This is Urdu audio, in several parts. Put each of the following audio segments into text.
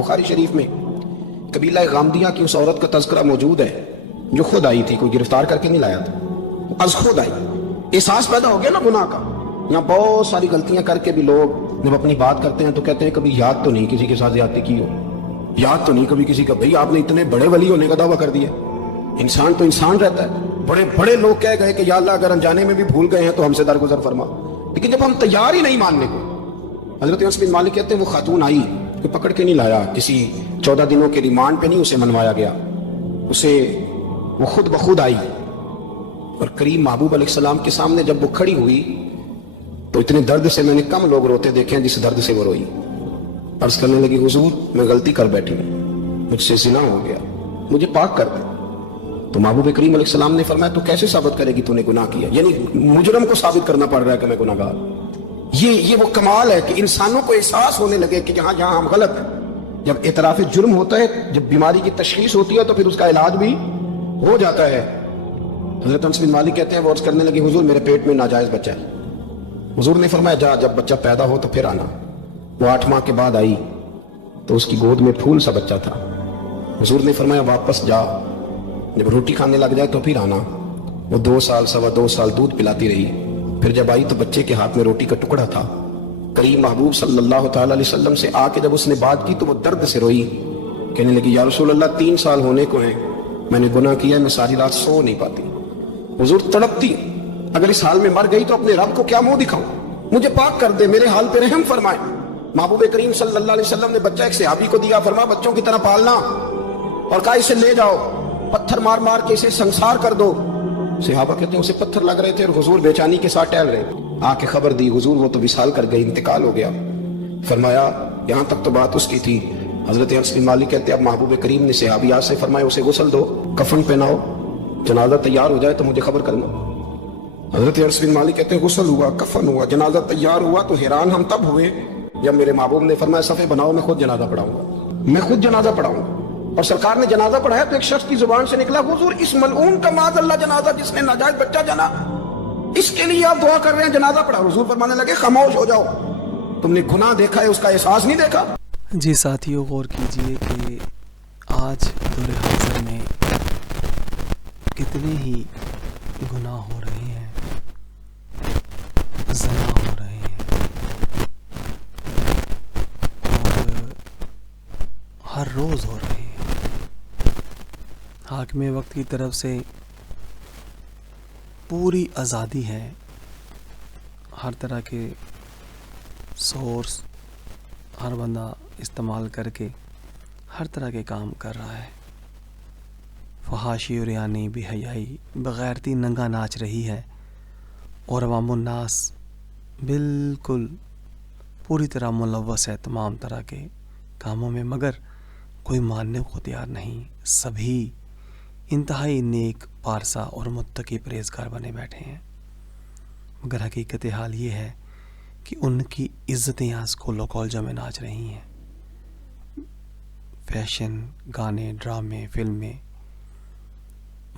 بخاری شریف میں قبیلہ غامدیہ کی اس عورت کا تذکرہ موجود ہے جو خود آئی تھی، کوئی گرفتار کر کے نہیں لایا تھا، از خود آئی. احساس پیدا ہو گیا نا گناہ کا. یہاں بہت ساری غلطیاں کر کے بھی لوگ جب اپنی بات کرتے ہیں تو کہتے ہیں کبھی یاد تو نہیں کسی کے ساتھ زیادتی کی ہو، یاد تو نہیں کبھی کسی کا. بھئی آپ نے اتنے بڑے ولی ہونے کا دعویٰ کر دیا. انسان تو انسان رہتا ہے. بڑے بڑے لوگ کہہ گئے کہ یا اللہ اگر انجانے میں بھی بھول گئے ہیں تو ہم سے درگزر فرما، لیکن جب ہم تیار ہی نہیں ماننے کو. حضرت انس بن مالک کہتے ہیں وہ خاتون آئی کہ پکڑ کے نہیں لایا، کسی 14 دنوں کے ریمانڈ پہ نہیں اسے منوایا گیا، اسے وہ خود بخود آئی. اور کریم محبوب علیہ السلام کے سامنے جب وہ کھڑی ہوئی تو اتنے درد سے میں نے کم لوگ روتے دیکھے ہیں جس درد سے وہ روئی. عرض کرنے لگی حضور میں غلطی کر بیٹھی ہوں، مجھ سے زنا ہو گیا، مجھے پاک کر دیں. تو محبوب کریم علیہ السلام نے فرمایا تو کیسے ثابت کرے گی تو نے گناہ کیا؟ یعنی مجرم کو ثابت کرنا پڑ رہا ہے کہ میں گناہ گار. یہ وہ کمال ہے کہ انسانوں کو احساس ہونے لگے کہ یہاں ہم غلط ہیں. جب اعتراف جرم ہوتا ہے، جب بیماری کی تشخیص ہوتی ہے تو پھر اس کا علاج بھی ہو جاتا ہے. حضرت انس بن مالک کہتے ہیں وہ عرض کرنے لگے حضور میرے پیٹ میں ناجائز بچہ ہے. حضور نے فرمایا جا جب بچہ پیدا ہو تو پھر آنا. وہ 8 ماہ کے بعد آئی تو اس کی گود میں پھول سا بچہ تھا. حضور نے فرمایا واپس جا، جب روٹی کھانے لگ جائے تو پھر آنا. وہ 2 سال 2.25 سال دودھ پلاتی رہی. پھر جب آئی تو بچے کے ہاتھ میں روٹی کا ٹکڑا تھا. کریم محبوب صلی اللہ تعالی علیہ وسلم سے آ کے جب اس نے بات کی تو وہ درد سے روئی، کہنے لگی یا رسول اللہ 3 سال ہونے کو ہیں، میں نے گناہ کیا ہے، میں ساری رات سو نہیں پاتی. حضور تڑپتی، اگر اس حال میں مر گئی تو اپنے رب کو کیا منہ دکھاؤں، مجھے پاک کر دے، میرے حال پہ رحم فرمائے. محبوب کریم صلی اللہ علیہ وسلم نے بچہ ایک صحابی کو دیا، فرمایا بچوں کی طرح پالنا، اور کہا اسے لے جاؤ، پتھر مار مار کے اسے سنسار کر دو. صحابہ کہتے ہیں اسے پتھر لگ رہے تھے اور حضور بے چینی کے ساتھ ٹہل رہے. آ کے خبر دی حضور وہ تو وصال کر گئی، انتقال ہو گیا. فرمایا یہاں تک تو بات اس کی تھی. حضرت انس بن مالک کہتے ہیں اب محبوب کریم نے صحابیات سے فرمایا اسے غسل دو، کفن پہناؤ، جنازہ تیار ہو جائے تو مجھے خبر کرنا. حضرت انس بن مالک کہتے ہیں غسل ہوا، کفن ہوا، جنازہ تیار ہوا تو حیران ہم تب ہوئے جب میرے محبوب نے فرمایا صفے بناؤ، میں خود جنازہ پڑھاؤں گا، میں خود جنازہ پڑھاؤں گا. اور سرکار نے جنازہ پڑھایا تو ایک شخص کی زبان سے نکلا حضور اس ملعون کا معاذ اللہ جنازہ جس نے ناجائز بچہ جنا، اس کے لیے آپ دعا کر رہے ہیں، جنازہ پڑھا. حضور فرمانے لگے خاموش ہو جاؤ، تم نے گناہ دیکھا ہے اس کا احساس نہیں دیکھا. جی ساتھیو غور کیجئے کہ آج دور حاضر میں کتنے ہی گناہ ہو رہے ہیں، زنا ہو رہے ہیں، اور ہر روز ہو رہے ہیں. حاکم وقت کی طرف سے پوری آزادی ہے، ہر طرح کے سورس ہر بندہ استعمال کر کے ہر طرح کے کام کر رہا ہے. فحاشی اور ریانی، بے حیائی، بغیرتی ننگا ناچ رہی ہے، اور عوام الناس بالکل پوری طرح ملوث ہے تمام طرح کے کاموں میں، مگر کوئی ماننے کو تیار نہیں. سبھی انتہائی نیک پارسا اور متقی پرہیزگار بنے بیٹھے ہیں، مگر حقیقت حال یہ ہے کہ ان کی عزتیں آج اسکولوں کالجوں میں ناچ رہی ہیں. فیشن، گانے، ڈرامے، فلمیں،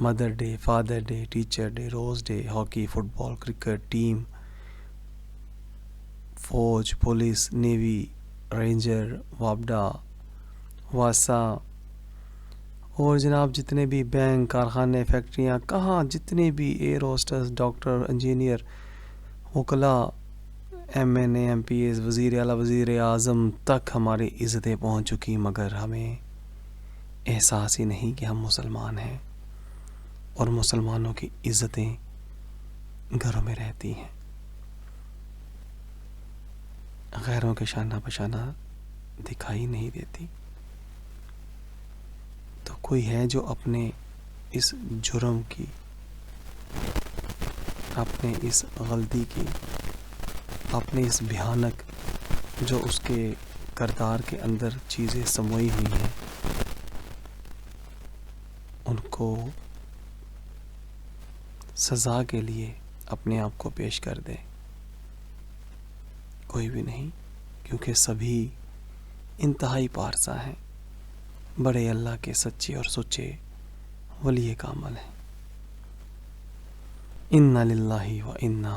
mother day, father day, teacher day, روز ڈے، ہاکی، فٹ بال، کرکٹ، ٹیم، فوج، پولیس، نیوی، رینجر، وابڈا، واسا، اور جناب جتنے بھی بینک، کارخانے، فیکٹریاں، کہاں جتنے بھی ایئر ہوسٹس، ڈاکٹر، انجینئر، وکلاء، ایم این اے، ایم پی ایس، وزیر اعلیٰ، وزیر اعظم تک ہماری عزتیں پہنچ چکی، مگر ہمیں احساس ہی نہیں کہ ہم مسلمان ہیں، اور مسلمانوں کی عزتیں گھروں میں رہتی ہیں، غیروں کے شانہ بشانہ دکھائی نہیں دیتی. تو کوئی ہے جو اپنے اس جرم کی، اپنے اس غلطی کی، اپنے اس بھیانک جو اس کے کردار کے اندر چیزیں سموئی ہوئی ہیں، ان کو سزا کے لیے اپنے آپ کو پیش کر دے؟ کوئی بھی نہیں، کیونکہ سبھی انتہائی پارسا ہیں، بڑے اللہ کے سچے اور سچے ولی کامل ہیں. انا للہ و انا